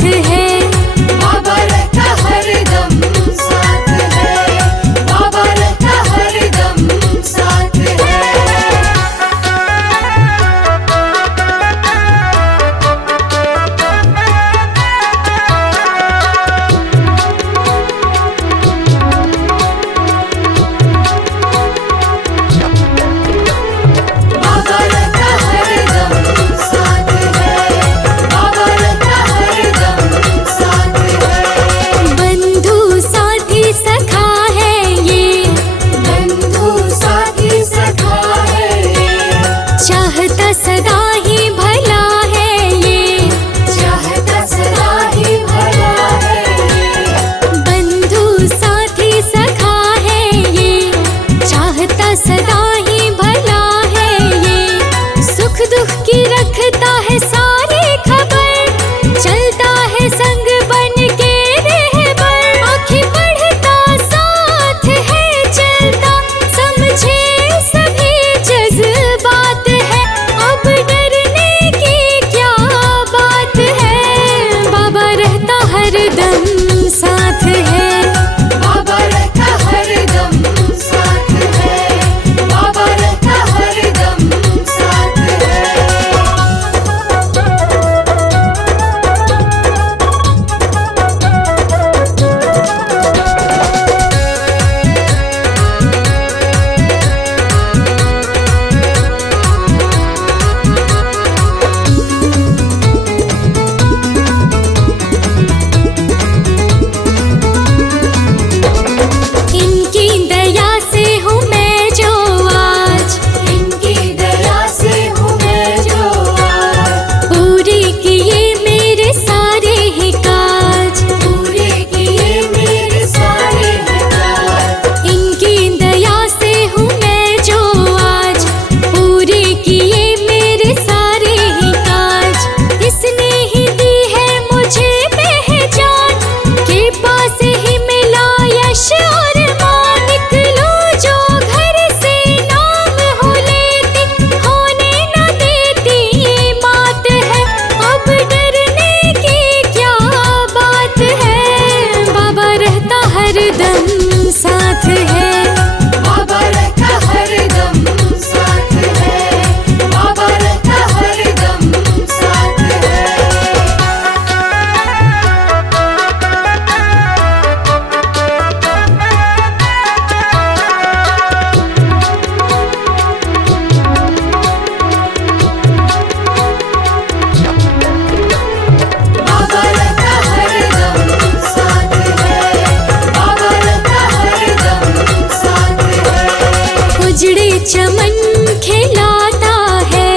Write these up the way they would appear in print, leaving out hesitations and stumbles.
साथ है। बाबा रहता हरदम साथ है, बाबा रहता हरदम साथ है। बाबा रहता हरदम साथ है, बाबा रहता हरदम साथ है। बंधु साथी सखा है ये, बंधु साथी सखा है ये, चाहता सदा ही भला है ये। चाहता सदा ही भला है ये। बंधु साथी सखा है ये, चाहता सदा ही भला है ये। सुख दुख की रखता है सारी खबर, चलता है संग बन के रहबर। आँखें बढ़ता साथ है चलता, समझे सभी जज्बात है। अब डरने की क्या बात है, बाबा रहता हरदम साथ है। बाबा रहता हरदम साथ है, बाबा रहता हरदम साथ है। इनकी दया से हूँ मैं जो आज, इनकी दया से हूँ मैं जो आज, पूरे किए मेरे सारे ही काज। पूरे किए मेरे सारे हिदायत। इनकी दया से हूँ मैं जो आज, पूरे किए मेरे सारे ही काज। इसने ही दी है मुझे पहचान, के पास ही मिला यश और मान। निकलो जो घर से नाम हो लेती, होने न देती मात है। अब डरने की क्या बात है, बाबा रहता हरदम साथ है। बाबा रहता हरदम साथ है, बाबा रहता हरदम साथ है। बाबा रहता हरदम साथ है, बाबा रहता हरदम साथ है। उजड़े चमन खिलाता है,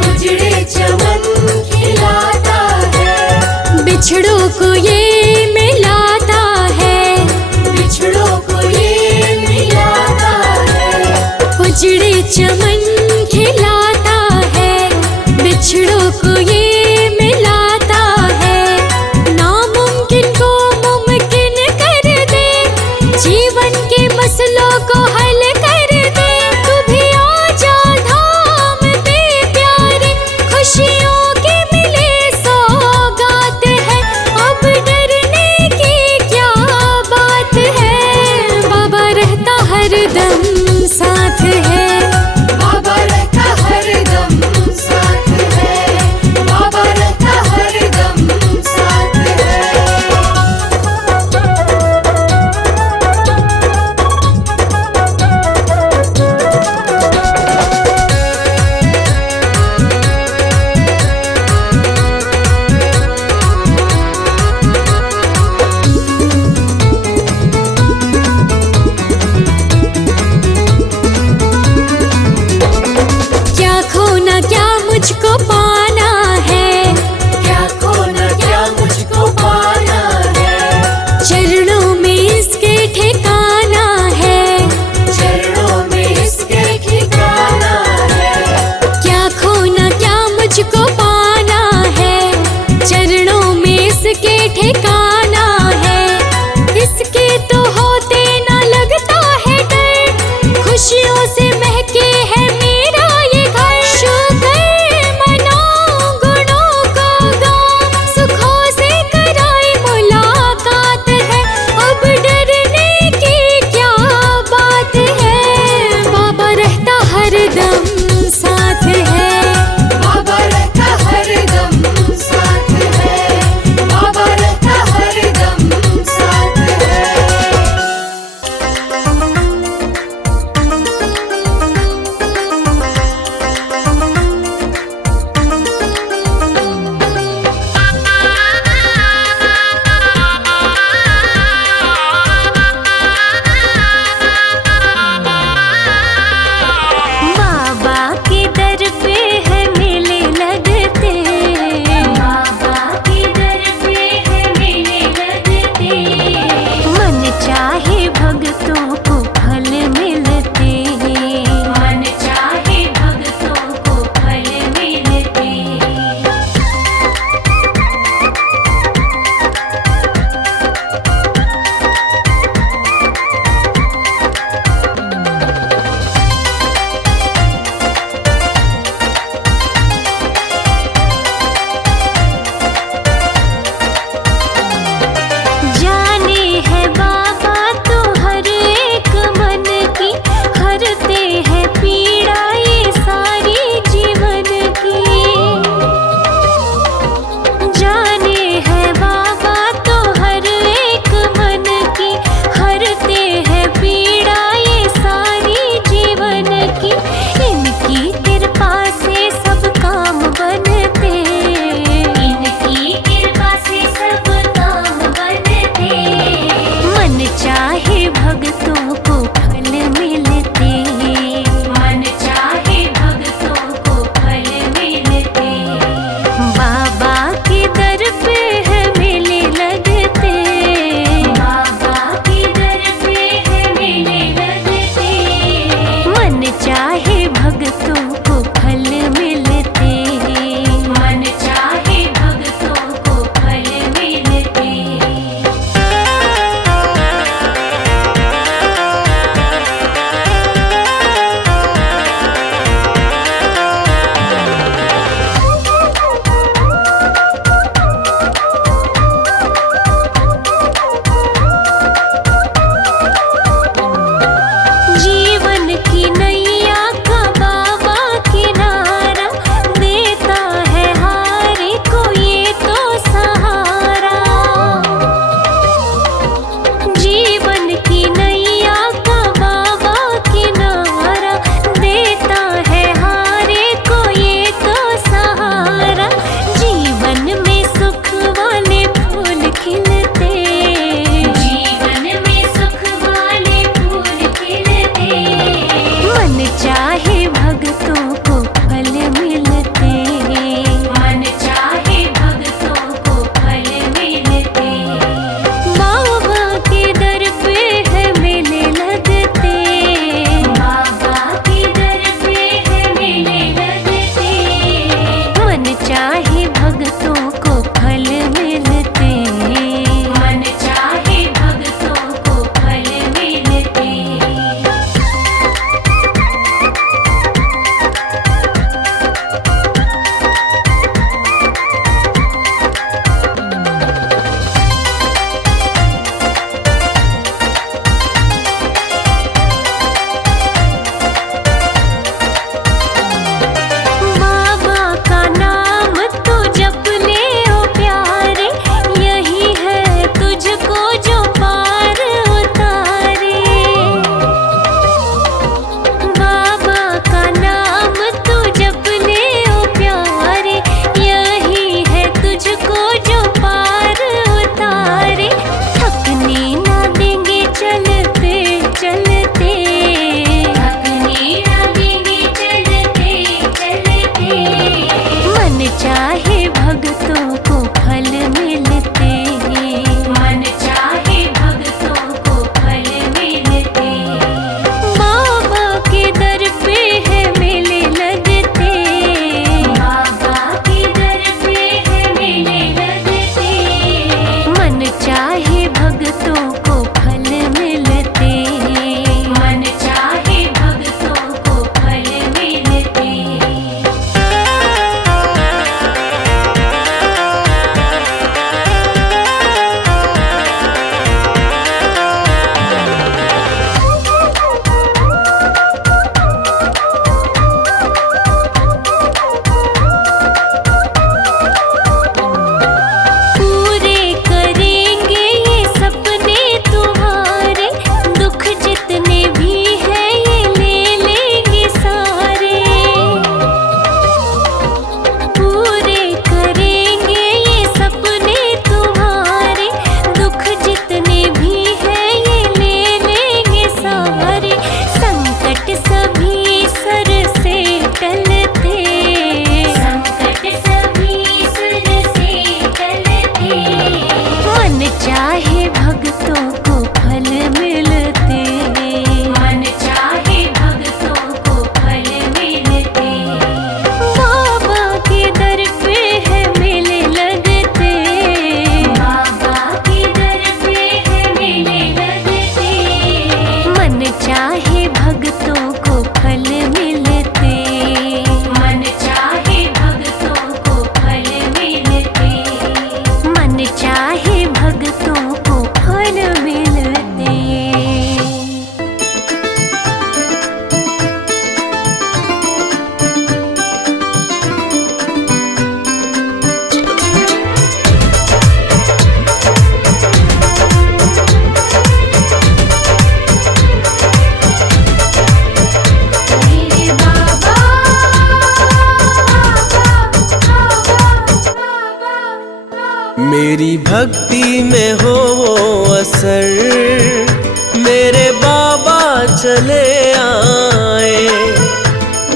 उजड़े चमन खिलाता है, बिछड़ों को ये मिलाता है। बिछड़ों को ये मिलाता है। उजड़े चमन खिलाता है, बिछड़ों को ये मिलाता है। नामुमकिन को मुमकिन कर दे, जीवन के मसलों को हल कर दे। तू भी आजा धाम दे प्यारे, खुशियों की मिले सौगात है। अब चाहे भक्तों को फल मिलते हैं, मन चाहे भक्तों को फल मिलते हैं। बाबा के दर पे है मेले लगते, बाबा के दर पे है मेले लगते। मन चाहे भक्तों को फल मिलते हैं, मन चाहे भक्तों को फल मिलते हैं। पूरे करेंगे ये सपने तुम्हारे, दुख जितने भी हैं ये ले लेंगे सारे। पूरे करेंगे ये सपने तुम्हारे, दुख जितने भी हैं ये ले लेंगे सारे। संकट सभी सर से टलते, संकट सभी सर से टलते। मन चाहे भक्तों को फल मिलते, मन चाहे भक्तों को फल मिलते। बाबा के दर पे है मेले लगते, बाबा के दर पे है मेले लगते। मन चाहे भक्तों को फल मिलते, मन चाहे भक्तों को फल मिलते। मन चाहे भक्तों को फल मिलते। मेरे बाबा, मेरी भक्ति में हो वो असर, मेरे बाबा चले आए।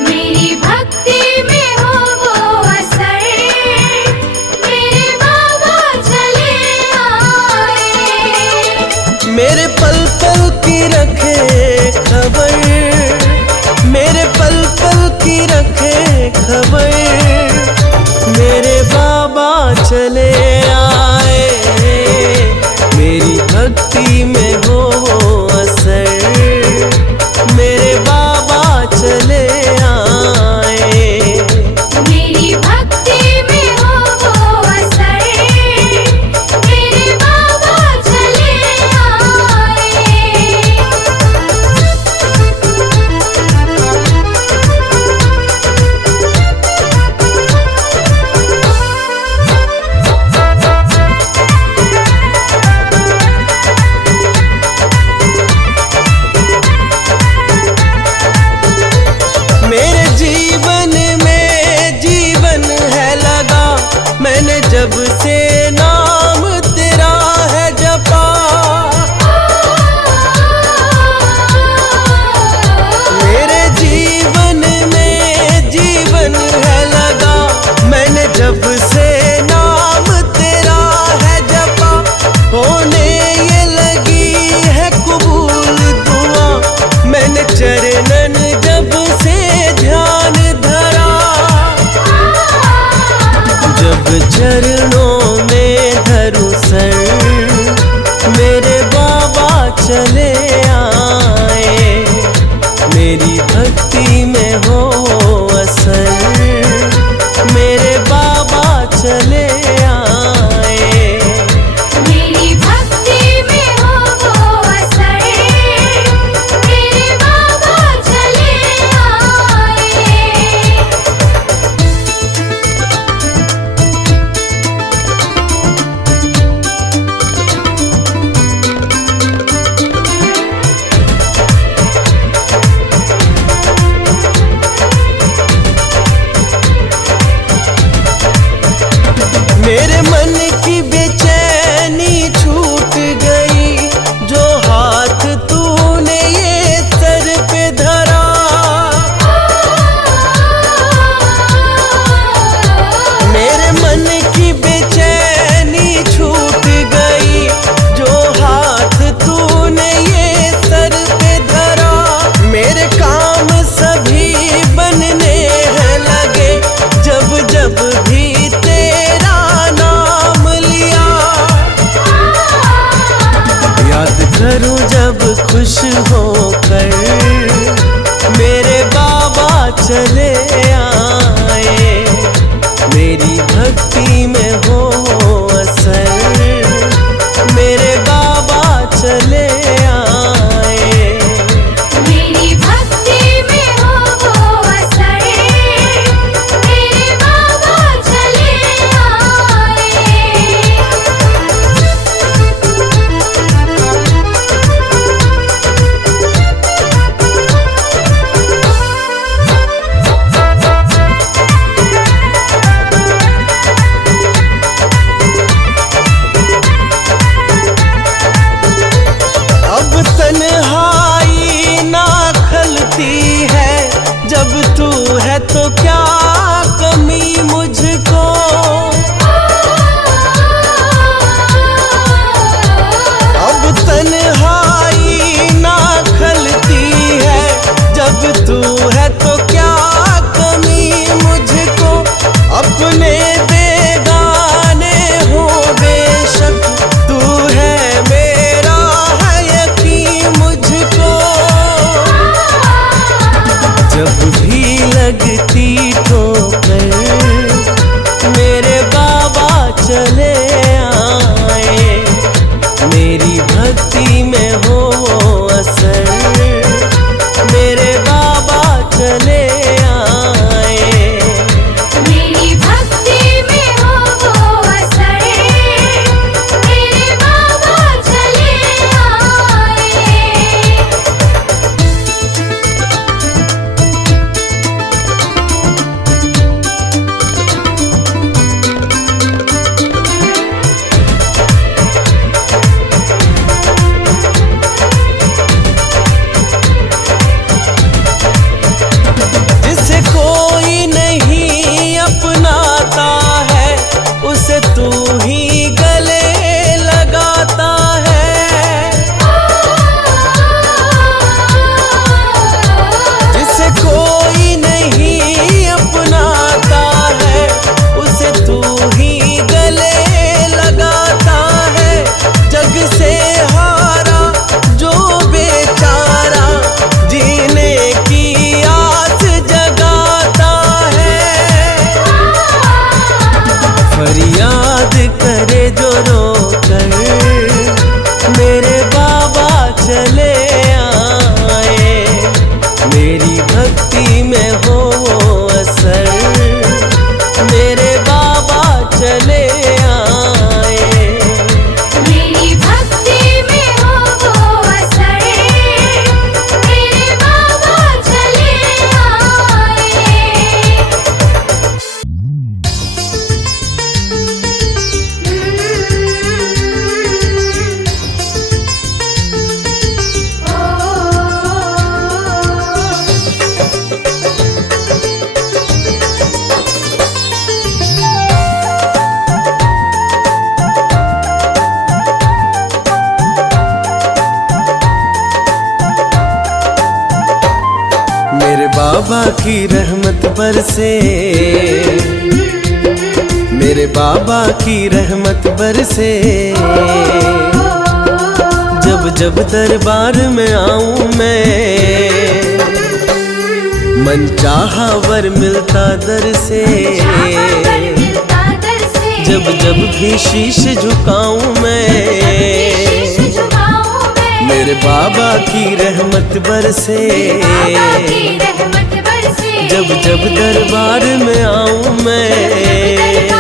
मेरी भक्ति में हो वो असर, मेरे बाबा चले आए। मेरे पल पल की रखे खबर, मेरे पल पल की रखे खबर, मेरे बाबा चले आए। मेरी भक्ति में हो वो असर, मेरे बाबा चले आए। मेरी भक्ति में हो वो असर, मेरे बाबा चले मेरे जीवन में जीवन है लगा, मैंने जब से नाम तेरा है जपा। मेरे जीवन में जीवन है लगा, मैंने जब से नाम तेरा है जपा। होने ये लगी है कबूल दुआ, मैंने चरणन जब से ध्यान धरा। जब चरणों में धरूं सर, मेरे बाबा चले आए। मेरी भक्ति में हो असर, मेरे बाबा चले आए। मेरी भक्ति में हो वो असर, मेरे बाबा चले आए। मेरे मन की बेचैनी छूट गई, जो हाथ तूने ये सर पे धरा। जो रोकर मेरे बाबा चले आए, मेरी भक्ति में हो वो असर, मेरे बाबा चले आए। मेरी भक्ति में हो वो असर, मेरे बाबा चले आए। मेरे बाबा की रहमत बरसे, मेरे बाबा की रहमत बरसे, जब जब दरबार में आऊं मैं, मन चाहा वर मिलता दर से, जब जब भी शीश झुकाऊं मैं, मेरे बाबा की रहमत बरसे, जब जब दरबार में आऊं मैं।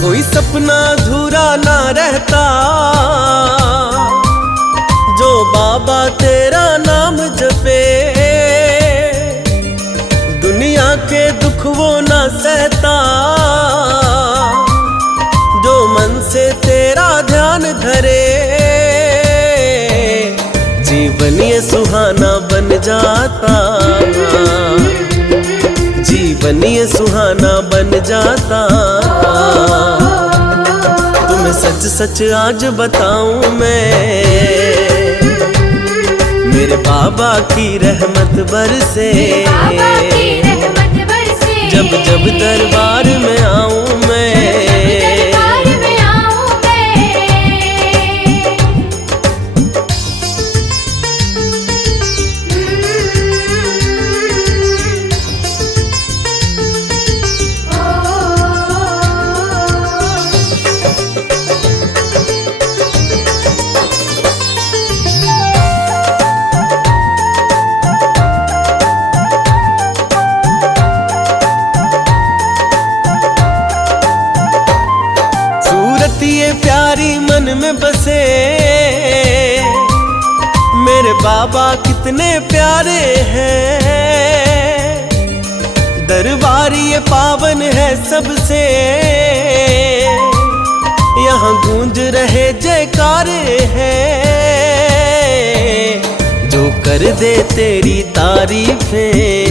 कोई सपना अधूरा ना रहता, जो बाबा तेरा नाम जपे, दुनिया के दुख वो ना सहता, जो मन से तेरा ध्यान धरे, जीवन ये सुहाना बन जाता, जीवन ये सुहाना बन जाता। तुम्हें सच सच आज बताऊं मैं, मेरे बाबा की रहमत बरसे, जब जब दरबार में आऊं मैं। ये प्यारी मन में बसे, मेरे बाबा कितने प्यारे हैं, दरबार ये पावन है सबसे, यहाँ गूंज रहे जयकारे हैं, जो कर दे तेरी तारीफें,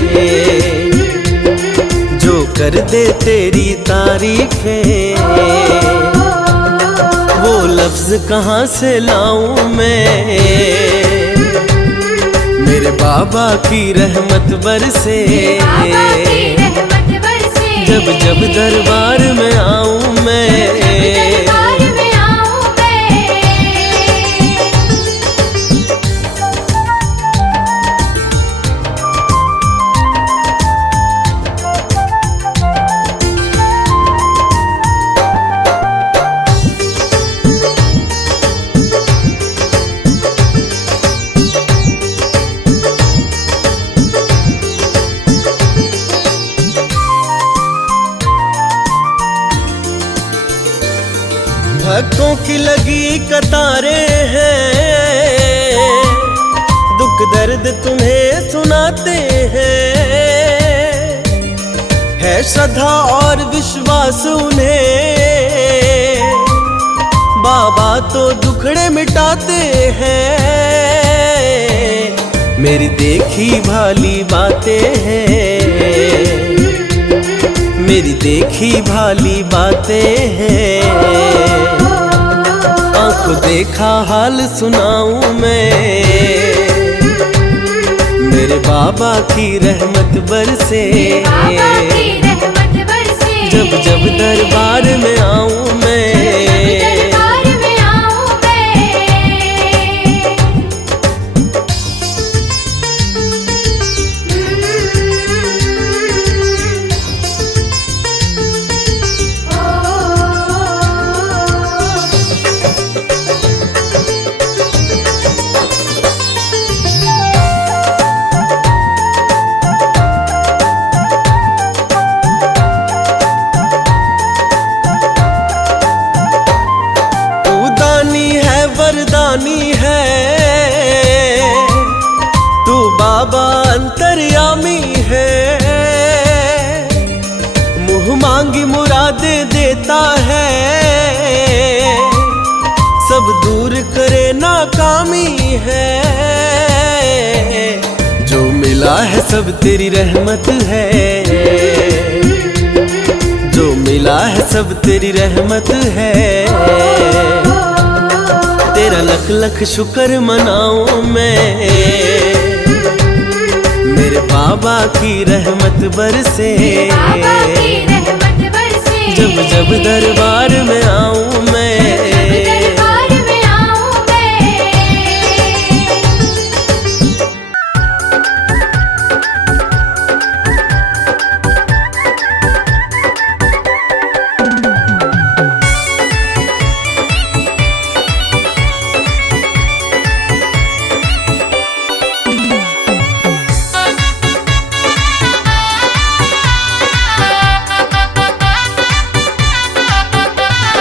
जो कर दे तेरी तारीफें, वो लफ्ज कहाँ से लाऊं मैं, मेरे बाबा की रहमत बरसे, जब जब दरबार में आऊं मैं। भक्तों की लगी कतारें हैं, दुख दर्द तुम्हें सुनाते हैं, है श्रद्धा और विश्वास उन्हें, बाबा तो दुखड़े मिटाते हैं, मेरी देखी भाली बातें हैं, मेरी देखी भाली बातें हैं, आंखों देखा हाल सुनाऊं मैं, मेरे बाबा की रहमत बरसे। बाबा की रहमत बरसे। जब जब दरबार में आऊं मैं, दरबार में आऊं वरदानी है तू बाबा अंतर्यामी है, मुँह मांगी मुरादे देता है, सब दूर करे नाकामी है। जो मिला है सब तेरी रहमत है, जो मिला है सब तेरी रहमत है। तेरा लख लख शुक्र मनाऊं मैं, मेरे बाबा की रहमत बरसे। बाबा की रहमत बरसे। जब जब दरबार में आऊं मैं, दरबार में आऊं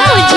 मुझे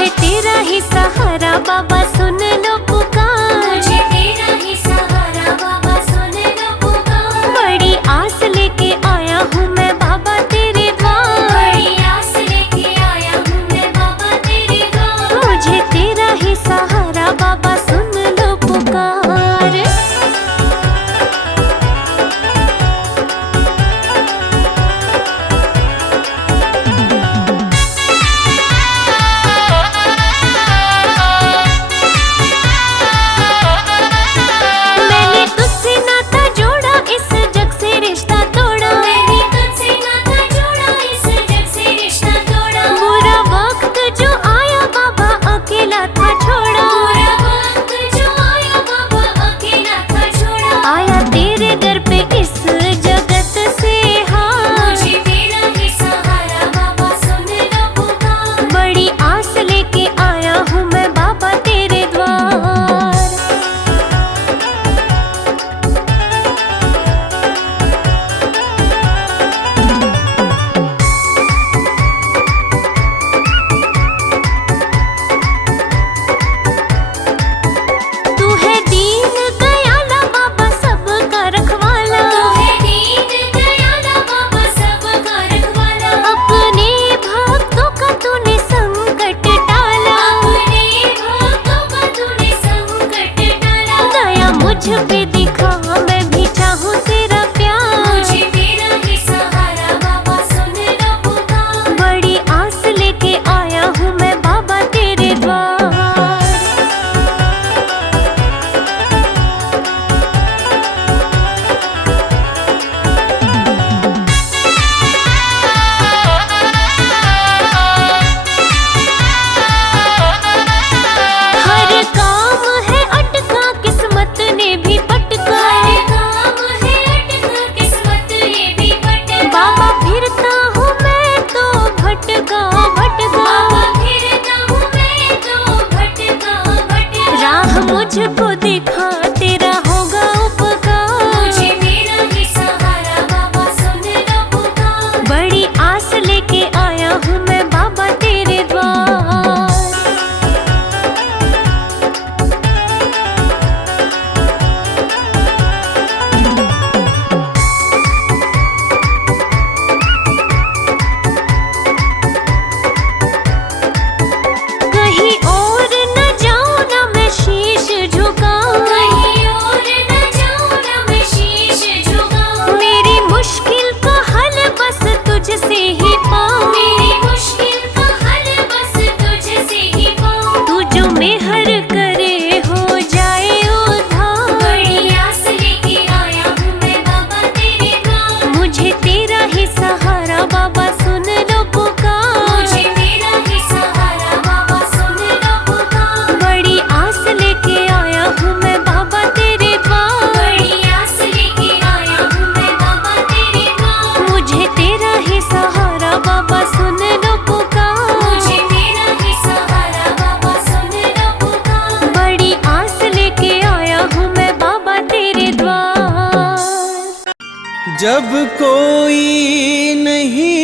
जब कोई नहीं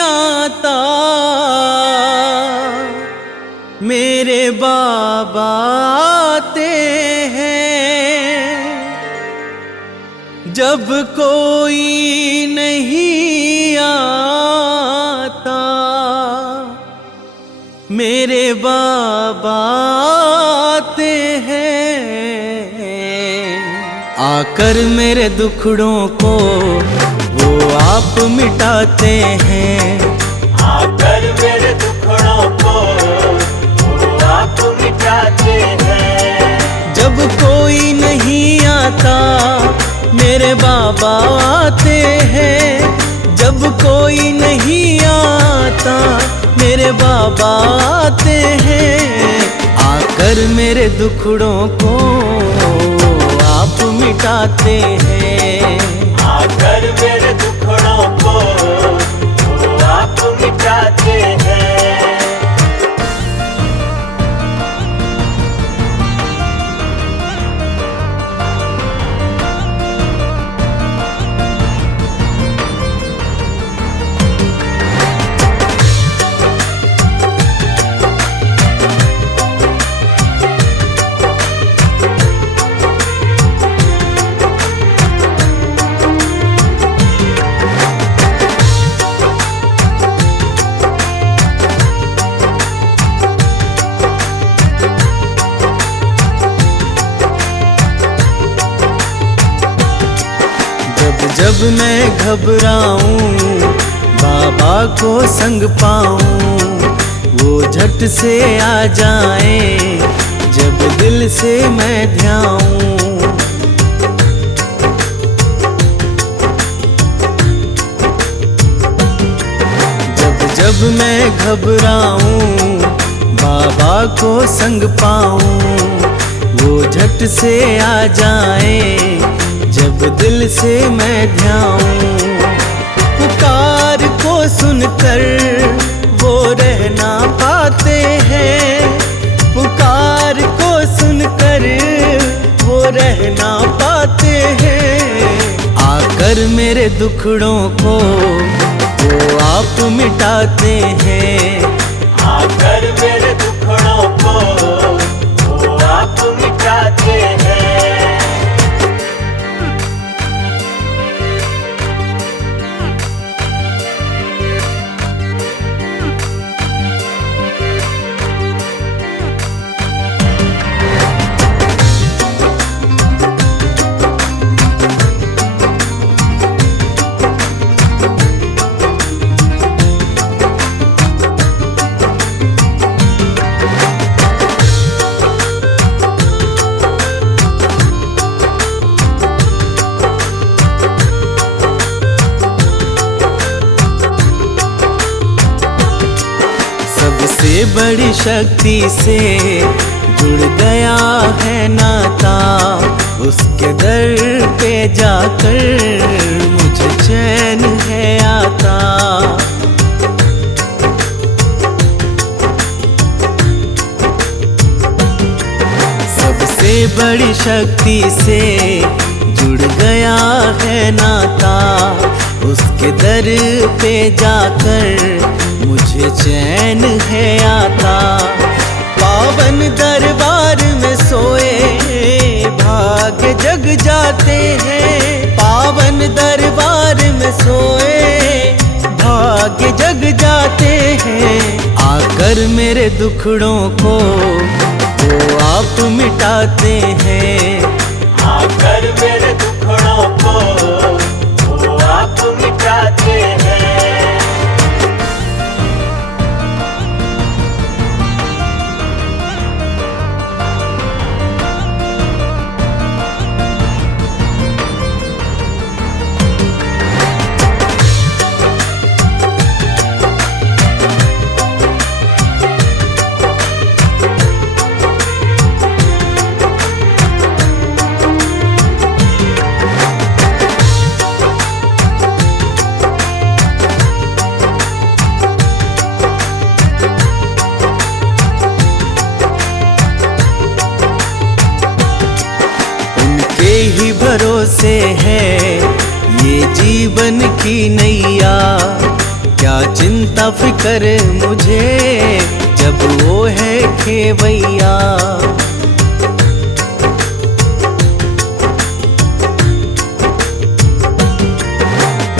आता मेरे बाबा आते हैं। जब कोई नहीं आता मेरे बाबा आते हैं। आकर मेरे दुखड़ों को वो आप मिटाते हैं। आकर मेरे दुखड़ों को वो आप मिटाते हैं। जब कोई नहीं आता मेरे बाबा आते हैं। जब कोई नहीं आता मेरे बाबा आते हैं। आकर मेरे दुखड़ों को आप मिटाते हैं। आकर मेरे दुखड़ों को वो आप मिटाते हैं। जब मैं घबराऊं बाबा को संग पाऊं वो झट से आ जाएं। जब दिल से मैं ध्याऊं जब मैं घबराऊं बाबा को संग पाऊं वो झट से आ जाएं। जब दिल से मैं ध्याऊं पुकार को सुनकर वो रह ना पाते हैं। पुकार को सुनकर वो रह ना पाते हैं। आकर मेरे दुखड़ों को वो आप मिटाते हैं। आकर मेरे दुखड़ों को वो आप मिटाते हैं। सबसे बड़ी शक्ति से जुड़ गया है नाता। उसके दर पे जाकर मुझे चैन है आता। सबसे बड़ी शक्ति से जुड़ गया है नाता। उसके दर पे जाकर मुझे चैन है आता। पावन दरबार में सोए भाग्य जग जाते हैं। पावन दरबार में सोए भाग्य जग जाते हैं। आकर मेरे दुखड़ों को वो आप मिटाते हैं। आकर मेरे दुखड़ों को वो आप मिटाते हैं। ही भरोसे है जीवन की नैया, क्या चिंता फिक्र मुझे जब वो है खेवैया।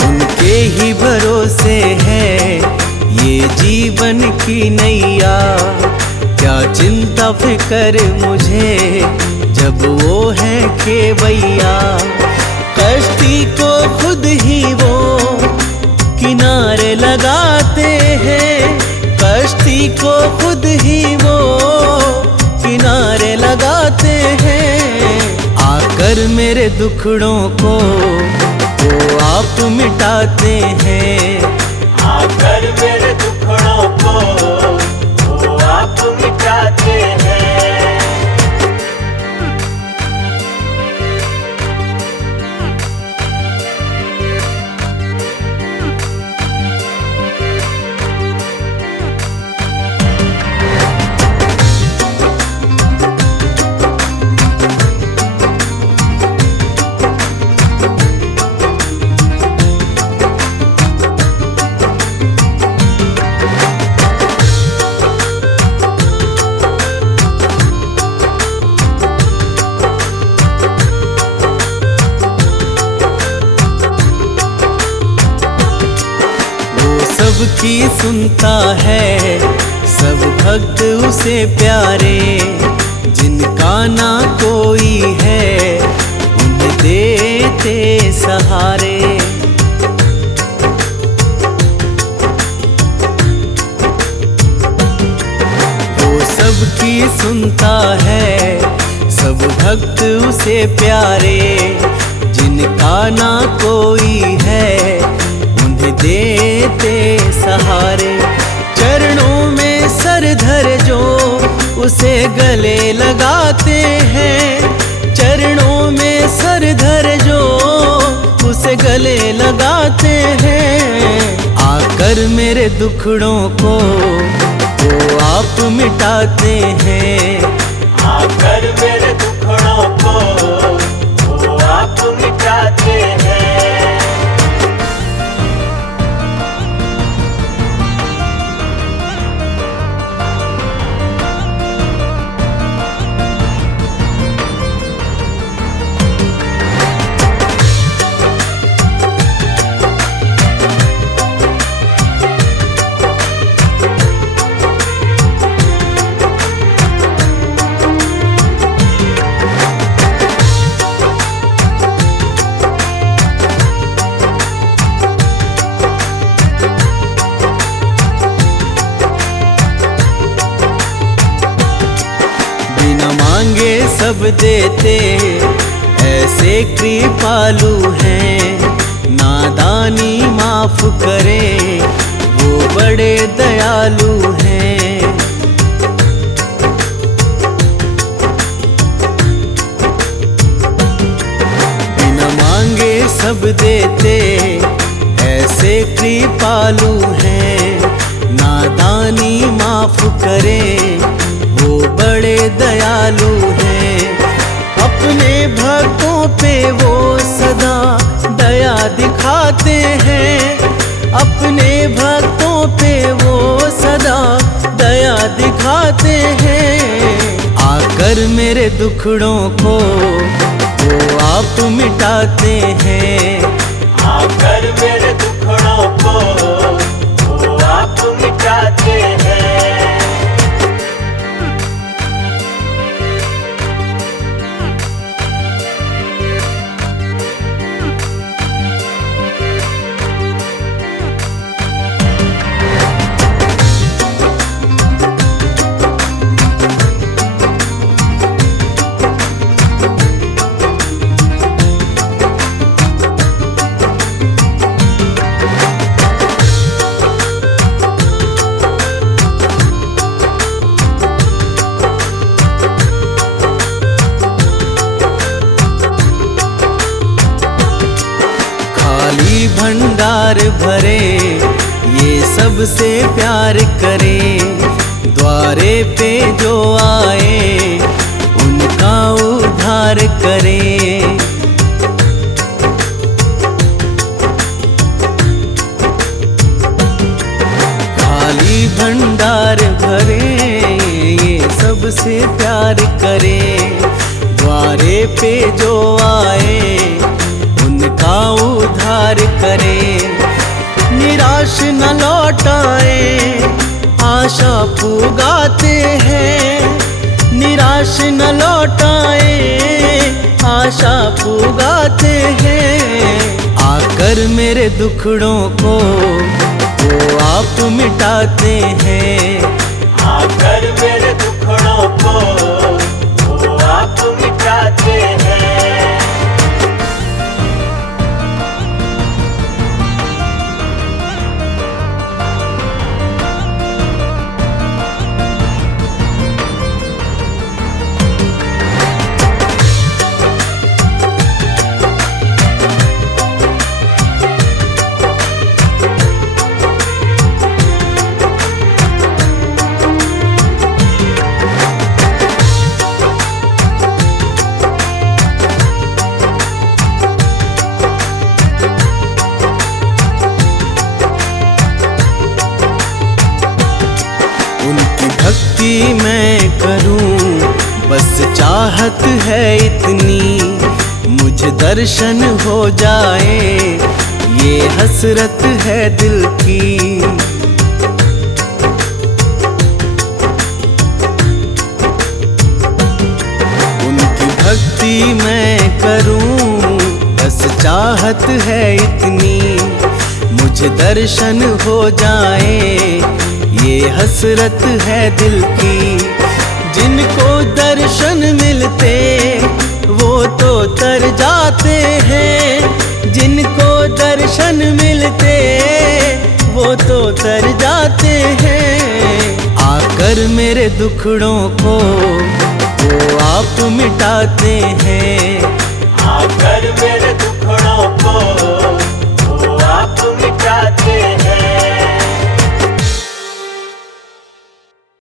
उनके ही भरोसे है ये जीवन की नैया, क्या चिंता फिक्र मुझे जब वो है खेवैया। कश्ती को खुद ही वो किनारे लगाते हैं, कश्ती को खुद ही वो किनारे लगाते हैं। आकर मेरे दुखड़ों को वो आप मिटाते हैं, आकर मेरे दुखड़ों को वो आप मिटाते हैं। सबकी सुनता है सब भक्त उसे प्यारे, जिनका ना कोई है उन्हें देते सहारे। वो सबकी सुनता है सब भक्त उसे प्यारे, जिनका ना कोई है देते सहारे। चरणों में सर धर जो उसे गले लगाते हैं, चरणों में सर धर जो उसे गले लगाते हैं। आकर मेरे दुखड़ों को वो आप मिटाते हैं, आकर मेरे दुखड़ों को वो आप मिटाते हैं। मांगे सब देते ऐसे कृपालु हैं, नादानी माफ करे वो बड़े दयालु हैं। बिना मांगे सब देते ऐसे कृपालु हैं, नादानी माफ करे वो बड़े दयालु हैं। अपने भक्तों पे वो सदा दया दिखाते हैं, अपने भक्तों पे वो सदा दया दिखाते हैं। आकर मेरे दुखड़ों को वो आप मिटाते हैं, आकर मेरे दुखड़ों को वो आप मिटाते हैं। भंडार भरे ये सबसे प्यार करे, द्वारे पे जो आए उनका उद्धार करे। सबसे प्यार करे। द्वारे पे जो आए उनका उद्धार करे। निराश न लौटाए आशा पुगाते हैं। निराश न लौटाए आशा पुगाते हैं। आकर मेरे दुखड़ों को वो आप मिटाते हैं। आकर मेरे दुखड़ों को वो आप मिटाते हैं। उनकी भक्ति मैं करूं बस चाहत है इतनी। मुझे दर्शन हो जाए ये हसरत है दिल की। उनकी भक्ति मैं करूं बस चाहत है इतनी। मुझे दर्शन हो जाए ये हसरत है दिल की। जिनको दर्शन मिलते वो तो तर जाते हैं। जिनको दर्शन मिलते वो तो तर जाते हैं। आकर मेरे दुखड़ों को वो आप मिटाते हैं। आकर मेरे